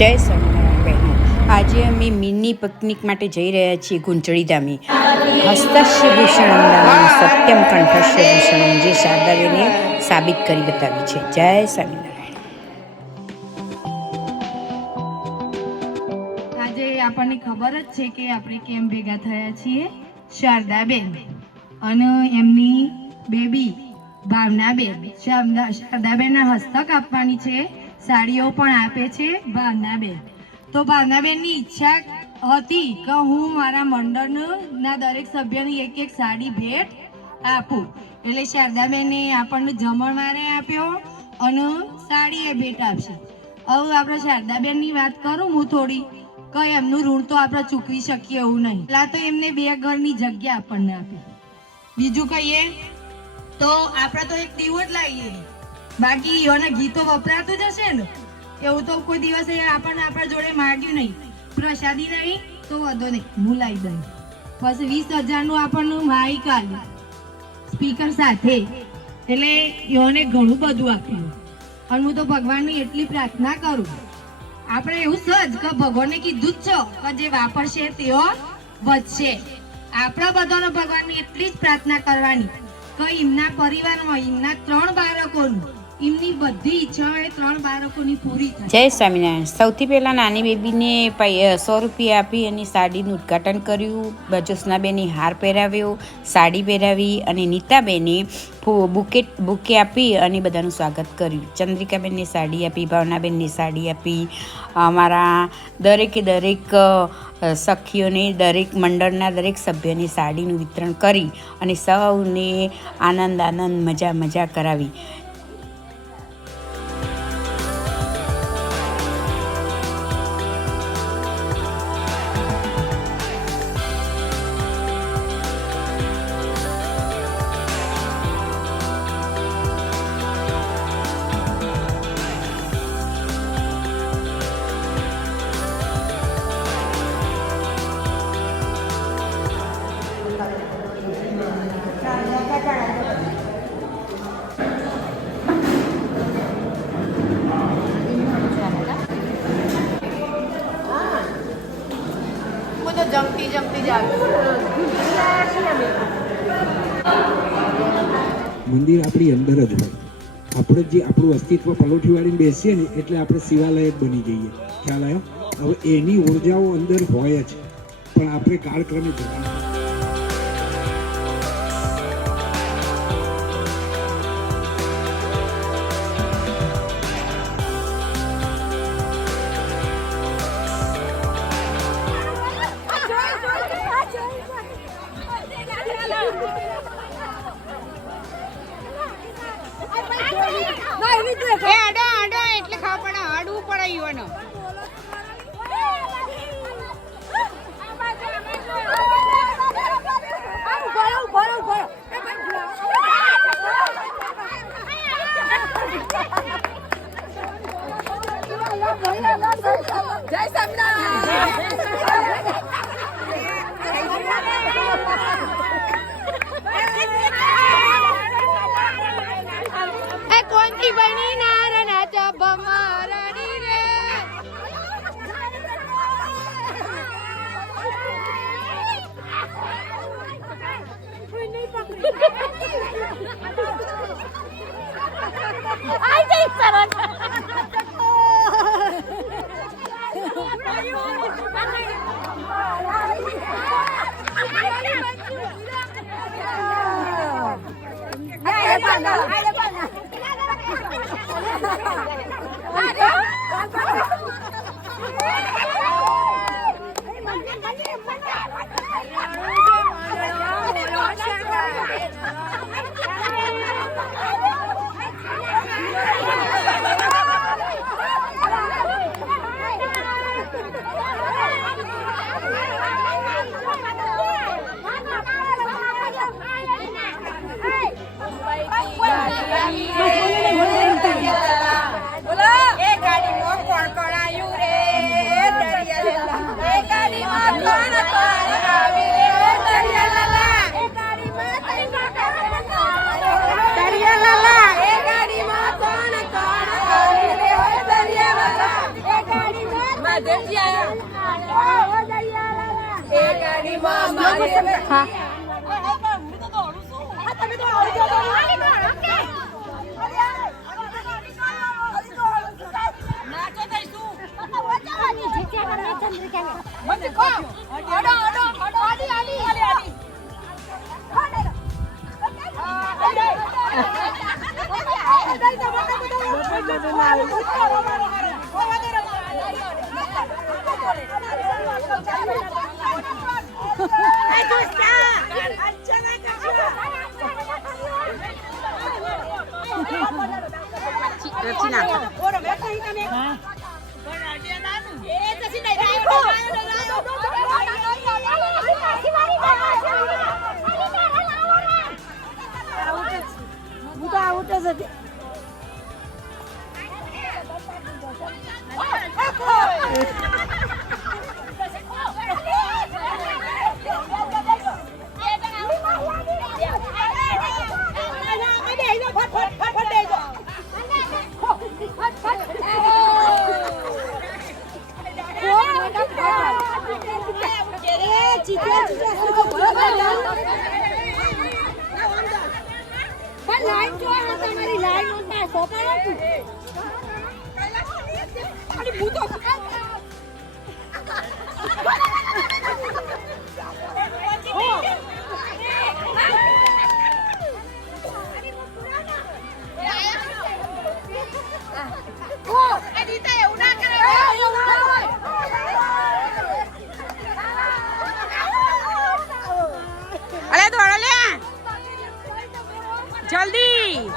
જય સ્વામિનારાયણ બહેનો, આજે અમે મિની પિકનિક માટે જઈ રહ્યા છીએ ગુંચળી ધામે. હસ્તસ્ય ભૂષણમ નામ સત્યમ કંઠસ્ય ભૂષણમ, જે શારદાબેને સાબિત કરી બતાવી છે. જય સ્વામિનારાયણ. આજે આપણને ખબર જ છે કે આપણે કેમ ભેગા થયા છીએ. શારદાબેન અને એમની બેબી ભાવનાબેન. શારદાબેનના હસ્તક આપવાની છે, સાડીઓ પણ આપે છે ભાવનાબેન. તો ભાવનાબેનની ઈચ્છા હતી કે હું મારા મંડળના દરેક સભ્યને એક એક સાડી ભેટ આપું, એટલે શારદાબેને આપણને જમણવારે આપ્યો અને સાડીએ ભેટ આપશે. હવે આપણે શારદાબેનની વાત કરું હું થોડી, કે એમનું ઋણ તો આપણે ચૂકવી શકીએ એવું નહીં. પહેલા તો એમને 2 ઘરની જગ્યા આપણને આપી. બીજું કહીએ તો આપણે તો એક દીવો જ લાવીએ, બાકી એના ગીતો વપરાતું જ હશે ને, એવું તો કોઈ દિવસે આપણને આપણા જોડે માંગ્યું નહીં. પ્રસાદી નહીં તો વધો નહીં, હું લાવી દઉં. પછી 20,000નું આપણને માઇક આલ્યું સ્પીકર સાથે, એટલે એને ઘણું બધું આપ્યું. અને હું તો ભગવાનની એટલી પ્રાર્થના કરું, આપણે એવું સજ કે ભગવાને કીધું જ છે કે જે વાપરશે તેઓ વધશે. આપણા બધાનો ભગવાનની એટલી જ પ્રાર્થના કરવાની કે એમના પરિવારમાં એમના 3 બાળકોનું એમની બધી ઈચ્છાઓ એ 3 બાળકોની પૂરી થાય. જય સ્વામિનારાયણ. સૌથી પહેલાં નાની બેબીને 100 રૂપિયા આપી અને સાડીનું ઉદ્ઘાટન કર્યું. જ્યોત્સનાબેને હાર પહેરાવ્યો, સાડી પહેરાવી અને નીતાબેને બુકે આપી અને બધાનું સ્વાગત કર્યું. ચંદ્રિકાબેનને સાડી આપી, ભાવનાબેનને સાડી આપી. અમારા દરેક સખીઓને, દરેક મંડળના દરેક સભ્યને સાડીનું વિતરણ કરી અને સૌને આનંદ મજા કરાવી. જમતી જ મંદિર આપણી અંદર જ હોય. આપણે જે આપણું અસ્તિત્વ પલોઠી વાળીને બેસીએ ને એટલે આપણે શિવાલય જ બની જઈએ. ખ્યાલ આવ્યો? હવે એની ઉર્જાઓ અંદર હોય જ, પણ આપણે કાળક્રમે જતા એટલે ખાવા પડે, હાડવું પડે યુવાનો. જય સ્વામિનારાયણ. કોણથી બની નારના ચબમારણી રે, આઈ જઈ સરસ. અલે દોડો લે જલ્દી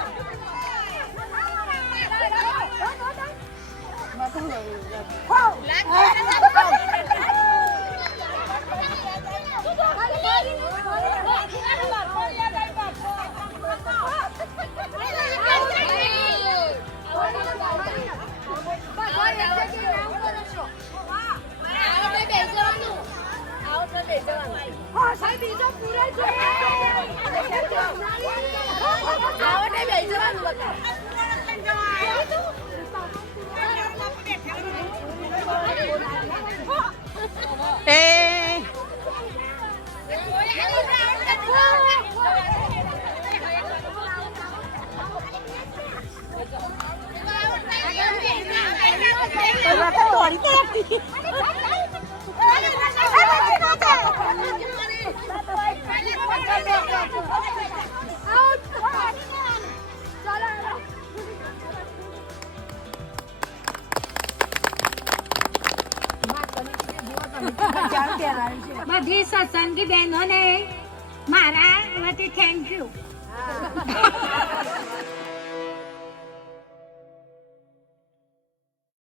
બધી સત્સંગી બહેનોને મારા વતી થેન્ક યુ.